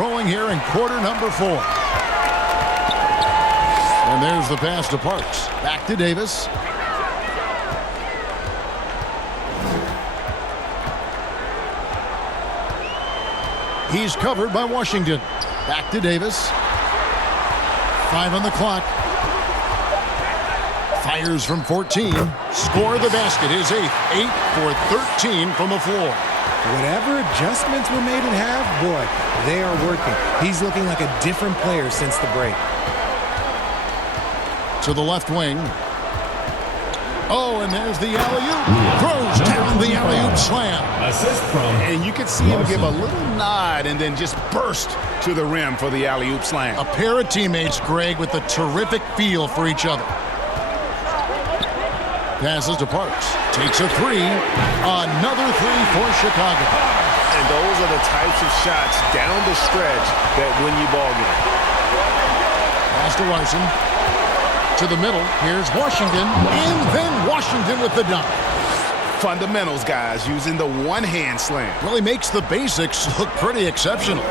rolling here in quarter number 4. And there's the pass to Parks. Back to Davis. He's covered by Washington. Back to Davis. 5 on the clock. Fires from 14. Score the basket. His 8th. 8 for 13 from the floor. Whatever adjustments were made in half, boy, they are working. He's looking like a different player since the break. To the left wing. Oh, and there's the alley-oop. Throws down the alley-oop slam. Assist from And you can see him give a little nod and then just burst to the rim for the alley-oop slam. A pair of teammates, Greg, with a terrific feel for each other. Passes to Parks. Takes a 3. Another 3 for Chicago. And those are the types of shots down the stretch that win you ball game. Pass to Larson. To the middle. Here's Washington. And then Washington with the dunk. Fundamentals, guys, using the one-hand slam. Well, he makes the basics look pretty exceptional.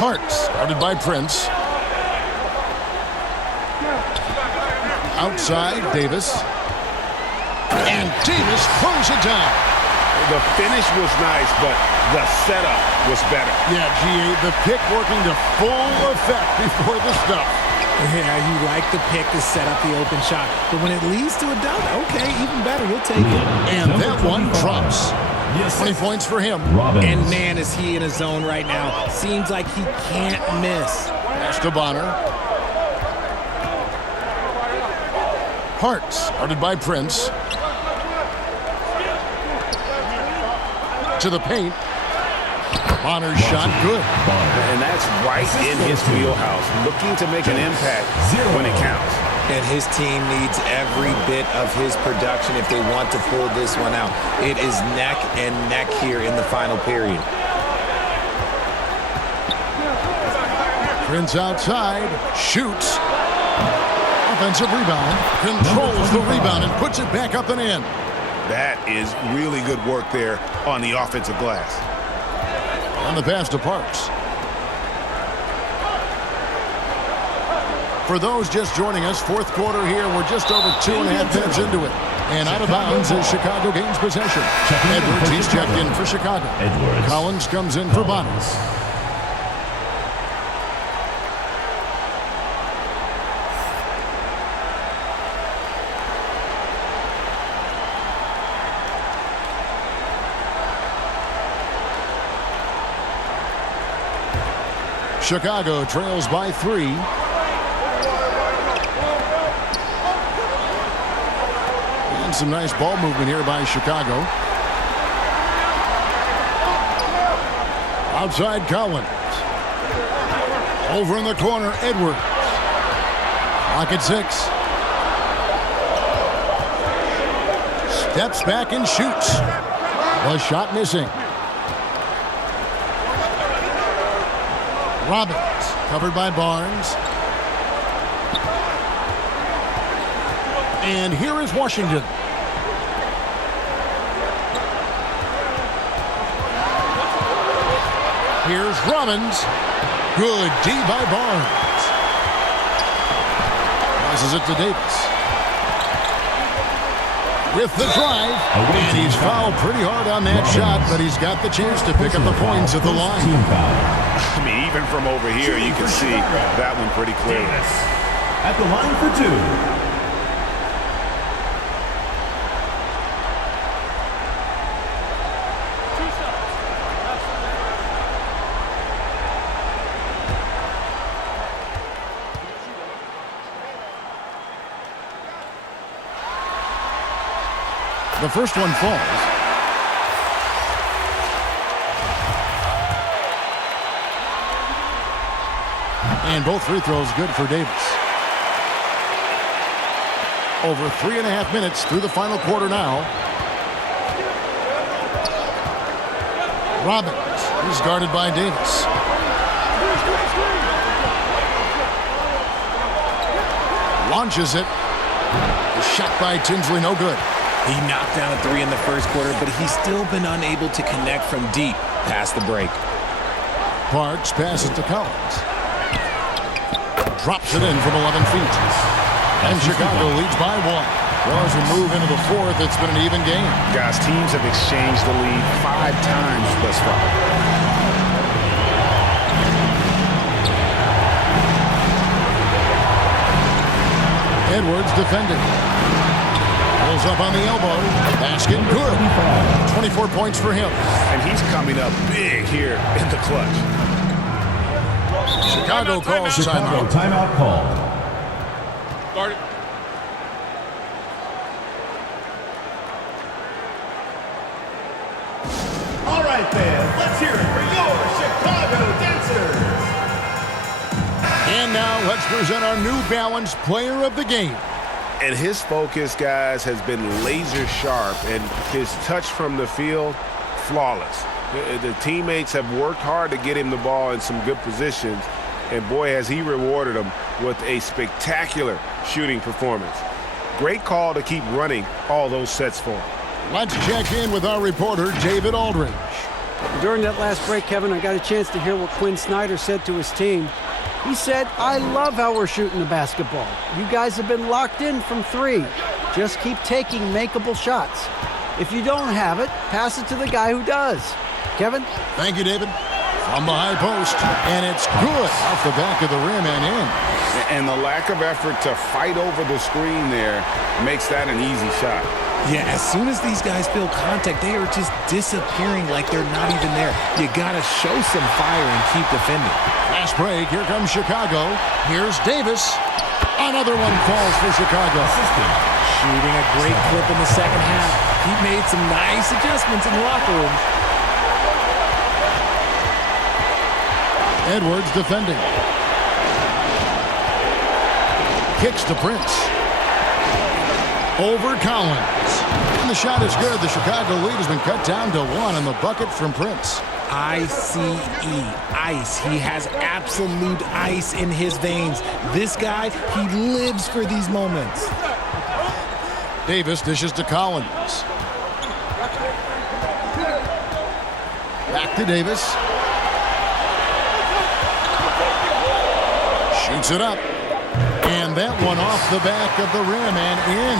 Parks, guarded by Prince. Outside, Davis. And Davis throws it down. The finish was nice, but the setup was better. Yeah, G.A., the pick working to full effect before the stuff. Yeah, you like the pick to set up the open shot. But when it leads to a dunk, okay, even better. You'll take it. And that one drops. 20 points for him. And man, is he in a zone right now. Seems like he can't miss. Pass to Bonner. Parks, guarded by Prince. To the paint. Bonner's shot good. And that's right in his wheelhouse, looking to make an impact when it counts. And his team needs every bit of his production if they want to pull this one out. It is neck and neck here in the final period. Prince outside. Shoots. Offensive rebound. Controls the rebound and puts it back up and in. That is really good work there on the offensive glass. On the pass to Parks. For those just joining us, fourth quarter here. We're just over 2.5 minutes into it. And out of bounds as Chicago gains possession. Edwards, he's checked in for Chicago. Collins comes in for Bonner. Chicago trails by 3. And some nice ball movement here by Chicago. Outside Collins. Over in the corner, Edwards. Clock at 6. Steps back and shoots. The shot missing. Robbins, covered by Barnes. And here is Washington. Here's Robbins. Good D by Barnes. Passes it to Davis. With the drive. And he's fouled pretty hard on that shot, but he's got the chance to pick up the points at the line. I mean, even from over here, you can see that one pretty clearly. at the line for 2. The first one falls. And both free throws good for Davis. Over 3.5 minutes through the final quarter now. Robbins is guarded by Davis. Launches it. The shot by Tinsley, no good. He knocked down a 3 in the first quarter, but he's still been unable to connect from deep past the break. Parks passes to Collins. Drops it in from 11 feet. And Chicago leads by 1. Well, as we move into the fourth, it's been an even game. Guys, teams have exchanged the lead 5 times thus far. Edwards defending. Pulls up on the elbow. Basket good. 24 points for him. And he's coming up big here in the clutch. Chicago calls timeout. Timeout call. Guard it. All right, then. Let's hear it for your Chicago Dancers. And now let's present our New Balance Player of the Game. And his focus, guys, has been laser sharp, and his touch from the field, flawless. The teammates have worked hard to get him the ball in some good positions, and boy, has he rewarded them with a spectacular shooting performance. Great call to keep running all those sets for him. Let's check in with our reporter, David Aldridge. During that last break, Kevin, I got a chance to hear what Quinn Snyder said to his team. He said, "I love how we're shooting the basketball. You guys have been locked in from 3. Just keep taking makeable shots. If you don't have it, pass it to the guy who does." Kevin? Thank you, David. From the high post, and it's good off the back of the rim and in. And the lack of effort to fight over the screen there makes that an easy shot. Yeah, as soon as these guys feel contact, they are just disappearing like they're not even there. You got to show some fire and keep defending. Fast break. Here comes Chicago. Here's Davis. Another one falls for Chicago. Shooting a great clip in the second half. He made some nice adjustments in the locker room. Edwards defending. Kicks to Prince. Over Collins. And the shot is good. The Chicago lead has been cut down to 1 on the bucket from Prince. ICE, ice. He has absolute ice in his veins. This guy, he lives for these moments. Davis dishes to Collins. Back to Davis. Shoots it up. And that one off the back of the rim and in.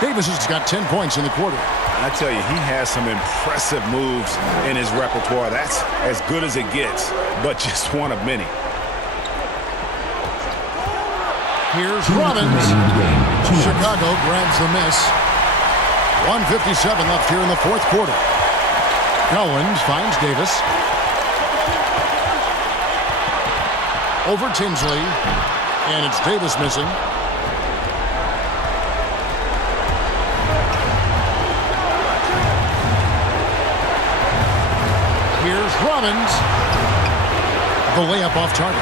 Davis has got 10 points in the quarter. I tell you, he has some impressive moves in his repertoire. That's as good as it gets, but just one of many. Here's Robbins. Chicago grabs the miss. 1:57 left here in the fourth quarter. Collins finds Davis. Over Tinsley. And it's Davis missing. Here's Robbins. The layup off target.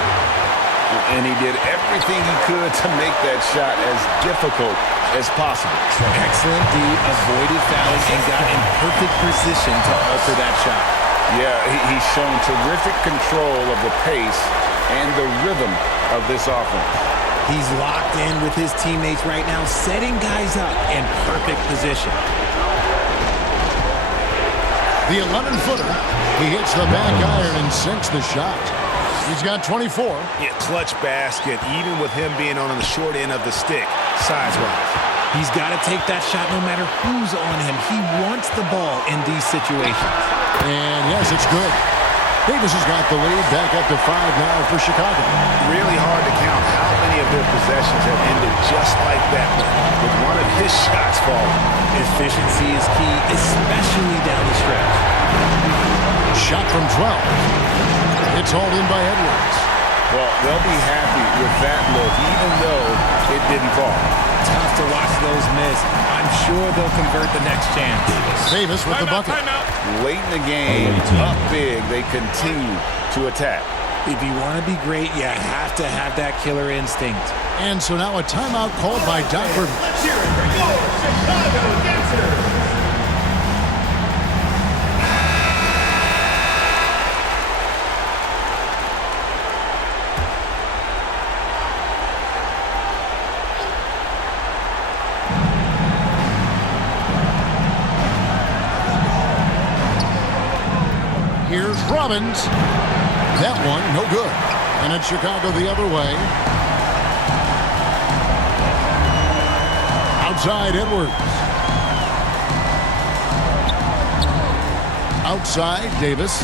And he did everything he could to make that shot as difficult as possible. Excellent D, avoided fouling, and got in perfect position to alter that shot. Yeah, he's shown terrific control of the pace and the rhythm of this offense. He's locked in with his teammates right now, setting guys up in perfect position. The 11-footer. He hits the back iron and sinks the shot. He's got 24. Yeah, clutch basket, even with him being on the short end of the stick, size-wise. He's got to take that shot no matter who's on him. He wants the ball in these situations. And yes, it's good. Davis has got the lead back up to 5 now for Chicago. Really hard to count how many of their possessions have ended just like that with one of his shots falling. Efficiency is key, especially down the stretch. Shot from 12. It's hauled in by Edwards. Well, they'll be happy with that look, even though it didn't fall. Tough to watch those miss. I'm sure they'll convert the next chance. Davis with the bucket. Late in the game, up big, they continue to attack. If you want to be great, you have to have that killer instinct. And so now a timeout called by Doc Rivers. Let's hear it for your Chicago Dancers. Here's Robbins. That one, no good. And it's Chicago the other way. Outside, Edwards. Outside, Davis.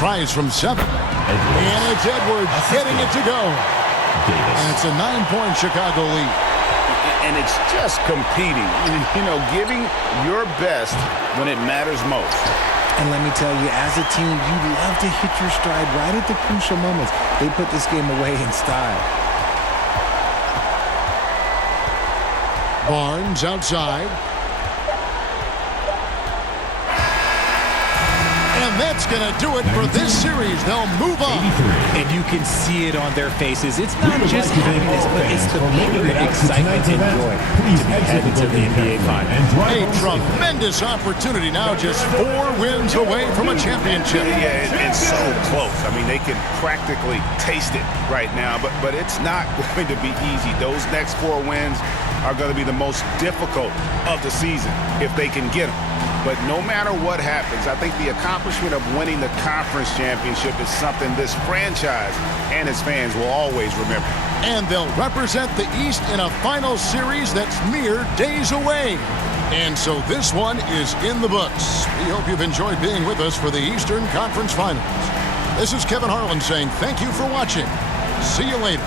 Tries from 7. And it's Edwards getting it to go. And it's a 9-point Chicago lead. And it's just competing, giving your best when it matters most. And let me tell you, as a team, you love to hit your stride right at the crucial moments. They put this game away in style. Barnes outside. And that's going to do it for this series. They'll move on. And you can see it on their faces. It's not just happiness, but it's the pure excitement and joy to be headed to the NBA Finals. A tremendous opportunity now, just 4 wins away from a championship. Yeah, it's so close. I mean, they can practically taste it right now, but it's not going to be easy. Those next 4 wins are going to be the most difficult of the season if they can get them. But no matter what happens, I think the accomplishment of winning the conference championship is something this franchise and its fans will always remember. And they'll represent the East in a final series that's mere days away. And so this one is in the books. We hope you've enjoyed being with us for the Eastern Conference Finals. This is Kevin Harlan saying thank you for watching. See you later.